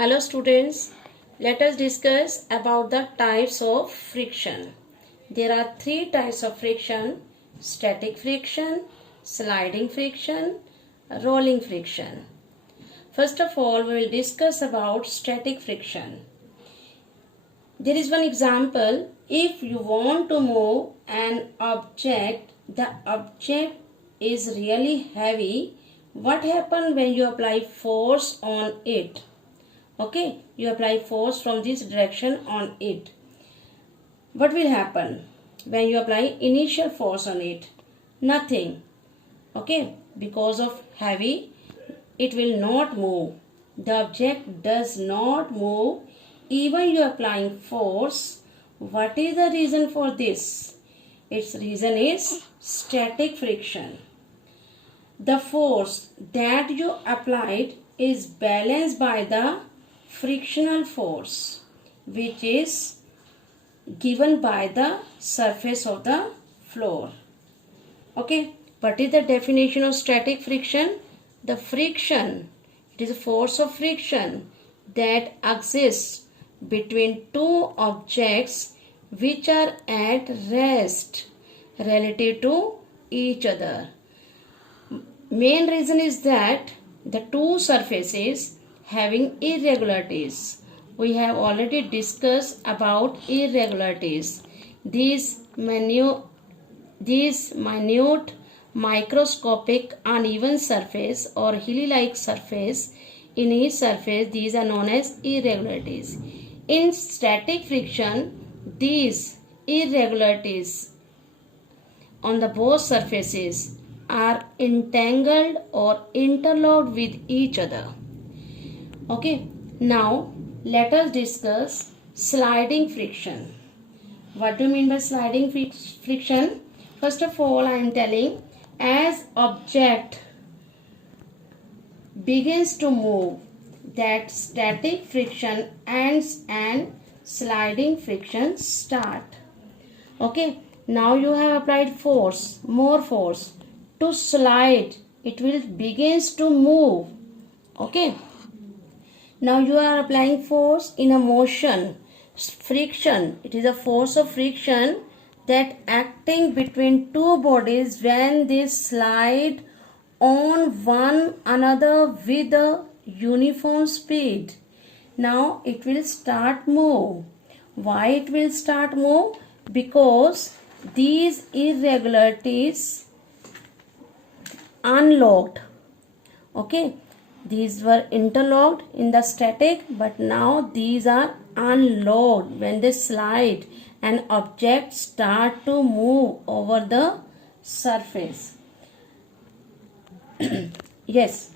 Hello students, let us discuss about the types of friction. There are three types of friction: static friction, sliding friction, rolling friction. First of all, we will discuss about static friction. There is one example. If you want to move an object, the object is really heavy. What happens when you apply force on it? Okay, you apply force from this direction on it. What will happen when you apply initial force on it? Nothing. Okay, because of heavy, it will not move. The object does not move even you applying force. What is the reason for this? Its reason is static friction. The force that you applied is balanced by the frictional force which is given by the surface of the floor. Okay, what is the definition of static friction? The friction, it is a force of friction that exists between two objects which are at rest relative to each other. Main reason is that the two surfaces having irregularities. We have already discussed about irregularities. These minute microscopic uneven surface or hilly-like surface in each surface, these are known as irregularities. In static friction, these irregularities on the both surfaces are entangled or interlocked with each other. Okay, now let us discuss sliding friction. What do you mean by sliding friction? First of all, I am telling, as object begins to move, that static friction ends and sliding friction start. Okay, now you have applied force, more force. To slide, it will begins to move. Okay, now you are applying force in a motion. Friction, it is a force of friction that acting between two bodies when they slide on one another with a uniform speed. Now it will start move. Why it will start move? Because these irregularities unlocked. Okay, these were interlocked in the static, but now these are unlocked. When they slide, an object start to move over the surface. Yes,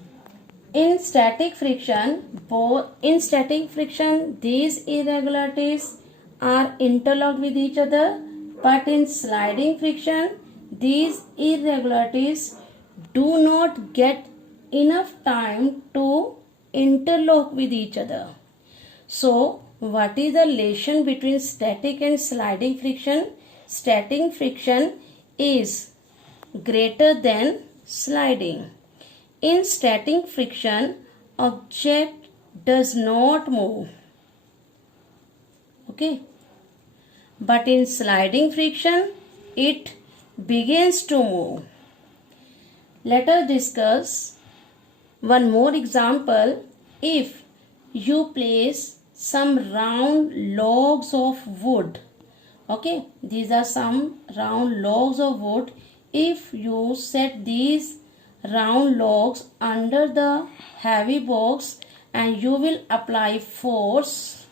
in static friction, these irregularities are interlocked with each other, but in sliding friction, these irregularities do not get enough time to interlock with each other. So, what is the relation between static and sliding friction? Static friction is greater than sliding. In static friction, object does not move. Okay. But in sliding friction, it begins to move. Let us discuss one more example. If you place some round logs of wood, okay, these are some round logs of wood. If you set these round logs under the heavy box and you will apply force,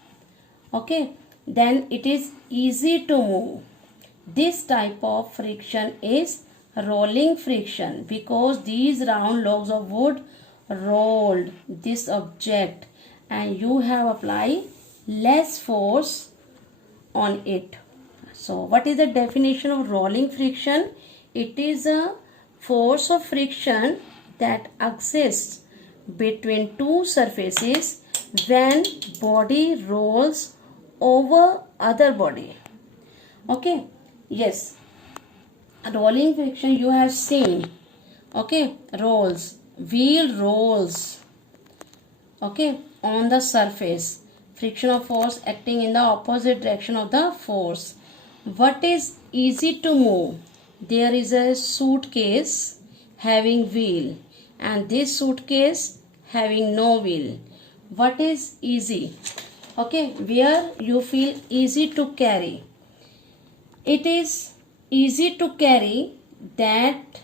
okay, then it is easy to move. This type of friction is rolling friction because these round logs of wood rolled this object and you have applied less force on it. So what is the definition of rolling friction? It is a force of friction that exists between two surfaces when body rolls over other body. Okay, yes, rolling friction you have seen. Okay, rolls, wheel rolls. Okay, on the surface. Friction of force acting in the opposite direction of the force. What is easy to move? There is a suitcase having wheel and this suitcase having no wheel. What is easy? Okay, where you feel easy to carry. It is easy to carry that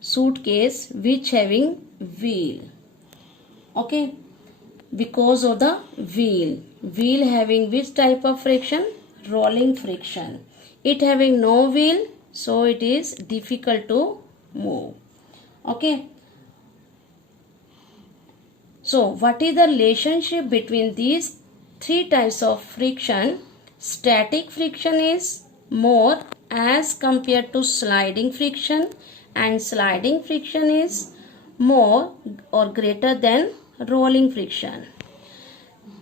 suitcase which having wheel. Okay, because of the wheel having which type of friction? Rolling friction. It having no wheel, so it is difficult to move. Okay, so what is the relationship between these three types of friction? Static friction is more as compared to sliding friction, and sliding friction is more or greater than rolling friction.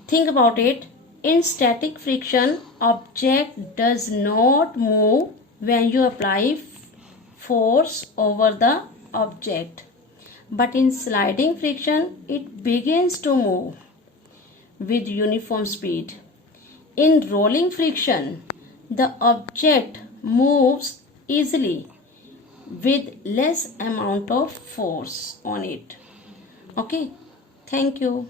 Think about it. In static friction, object does not move when you apply force over the object. But in sliding friction, it begins to move with uniform speed. In rolling friction, the object moves easily with less amount of force on it. Okay, thank you.